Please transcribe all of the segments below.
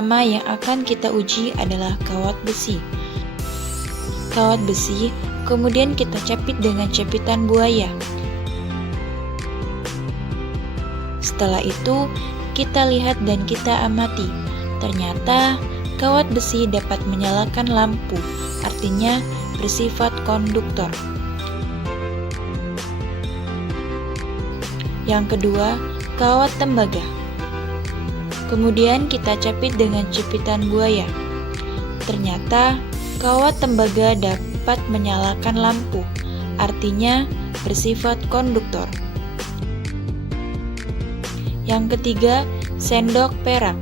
pertama yang akan kita uji adalah kawat besi. Kawat besi kemudian kita capit dengan capitan buaya. Setelah itu, kita lihat dan kita amati. Ternyata kawat besi dapat menyalakan lampu, artinya bersifat konduktor. Yang kedua, kawat tembaga. Kemudian kita capit dengan capitan buaya. Ternyata kawat tembaga dapat menyalakan lampu, artinya bersifat konduktor. Yang ketiga, sendok perak.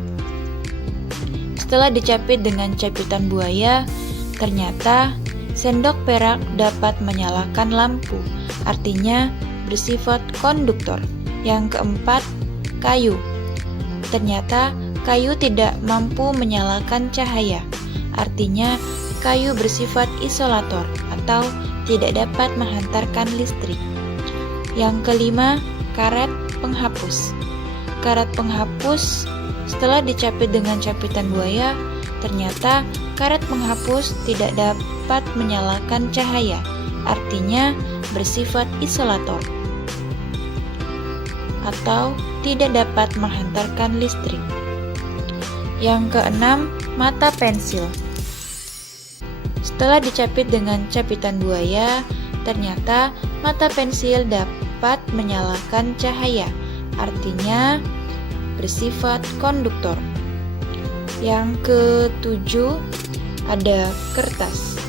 Setelah dicapit dengan capitan buaya, ternyata sendok perak dapat menyalakan lampu, artinya bersifat konduktor. Yang keempat, kayu. Ternyata kayu tidak mampu menyalakan cahaya, artinya kayu bersifat isolator atau tidak dapat menghantarkan listrik. Yang kelima, karet penghapus. Karet penghapus setelah dicapit dengan capitan buaya, ternyata karet penghapus tidak dapat menyalakan cahaya, artinya bersifat isolator atau tidak dapat menghantarkan listrik. Yang keenam, mata pensil. Setelah dicapit dengan capitan buaya, ternyata mata pensil dapat menyalakan cahaya, artinya bersifat konduktor. Yang ketujuh, ada kertas.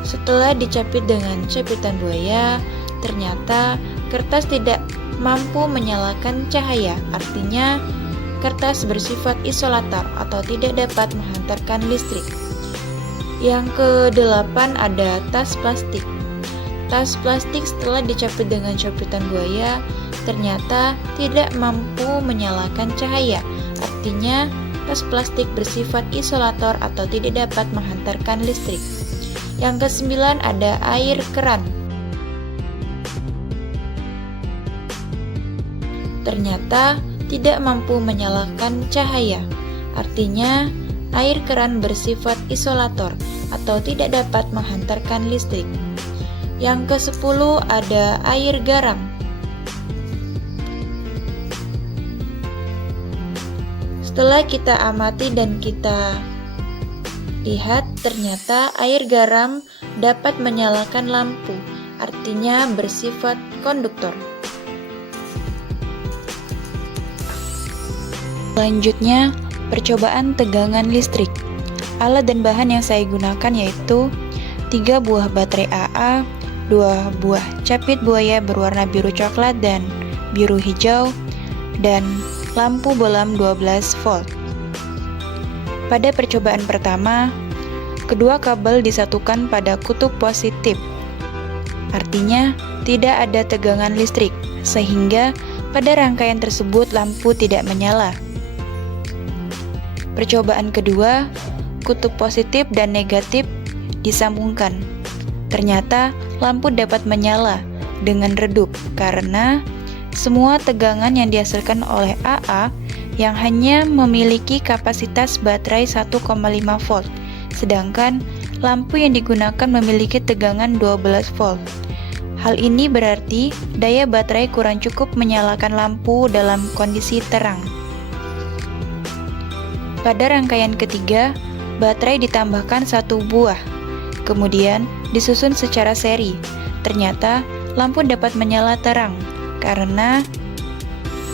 Setelah dicapit dengan capitan buaya, ternyata kertas tidak mampu menyalakan cahaya, artinya kertas bersifat isolator atau tidak dapat menghantarkan listrik. Yang kedelapan ada tas plastik. Tas plastik setelah dicapit dengan capitan buaya, ternyata tidak mampu menyalakan cahaya, artinya tas plastik bersifat isolator atau tidak dapat menghantarkan listrik. Yang kesembilan ada air keran. Ternyata tidak mampu menyalakan cahaya, artinya air keran bersifat isolator atau tidak dapat menghantarkan listrik. Yang ke-10 ada air garam. Setelah kita amati dan kita lihat, ternyata air garam dapat menyalakan lampu, artinya bersifat konduktor. Selanjutnya, percobaan tegangan listrik. Alat dan bahan yang saya gunakan yaitu 3 buah baterai AA, 2 buah capit buaya berwarna biru coklat dan biru hijau, dan lampu bolam 12 volt. Pada percobaan pertama, kedua kabel disatukan pada kutub positif. Artinya, tidak ada tegangan listrik, sehingga pada rangkaian tersebut lampu tidak menyala. Percobaan kedua, kutub positif dan negatif disambungkan. Ternyata lampu dapat menyala dengan redup karena semua tegangan yang dihasilkan oleh AA yang hanya memiliki kapasitas baterai 1,5 volt, sedangkan lampu yang digunakan memiliki tegangan 12 volt. Hal ini berarti daya baterai kurang cukup menyalakan lampu dalam kondisi terang. Pada rangkaian ketiga, baterai ditambahkan 1 buah, kemudian disusun secara seri. Ternyata lampu dapat menyala terang karena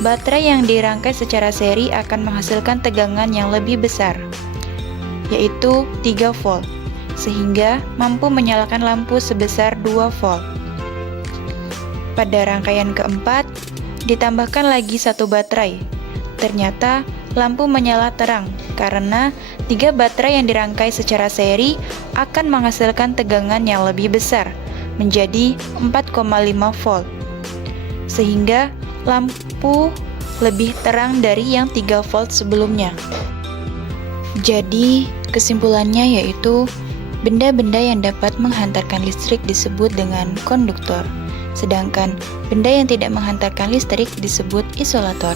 baterai yang dirangkai secara seri akan menghasilkan tegangan yang lebih besar, yaitu 3 volt, sehingga mampu menyalakan lampu sebesar 2 volt. Pada rangkaian keempat, ditambahkan lagi 1 baterai. Ternyata lampu menyala terang karena 3 baterai yang dirangkai secara seri akan menghasilkan tegangan yang lebih besar, menjadi 4,5 volt, sehingga lampu lebih terang dari yang 3 volt sebelumnya. Jadi, kesimpulannya yaitu benda-benda yang dapat menghantarkan listrik disebut dengan konduktor, sedangkan benda yang tidak menghantarkan listrik disebut isolator.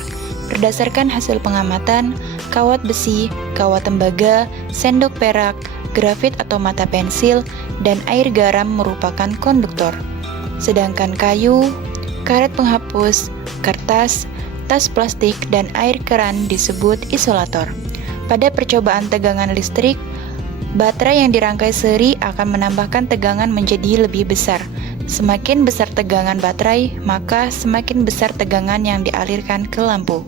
Berdasarkan hasil pengamatan, kawat besi, kawat tembaga, sendok perak, grafit atau mata pensil, dan air garam merupakan konduktor. Sedangkan kayu, karet penghapus, kertas, tas plastik, dan air keran disebut isolator. Pada percobaan tegangan listrik, baterai yang dirangkai seri akan menambahkan tegangan menjadi lebih besar. Semakin besar tegangan baterai, maka semakin besar tegangan yang dialirkan ke lampu.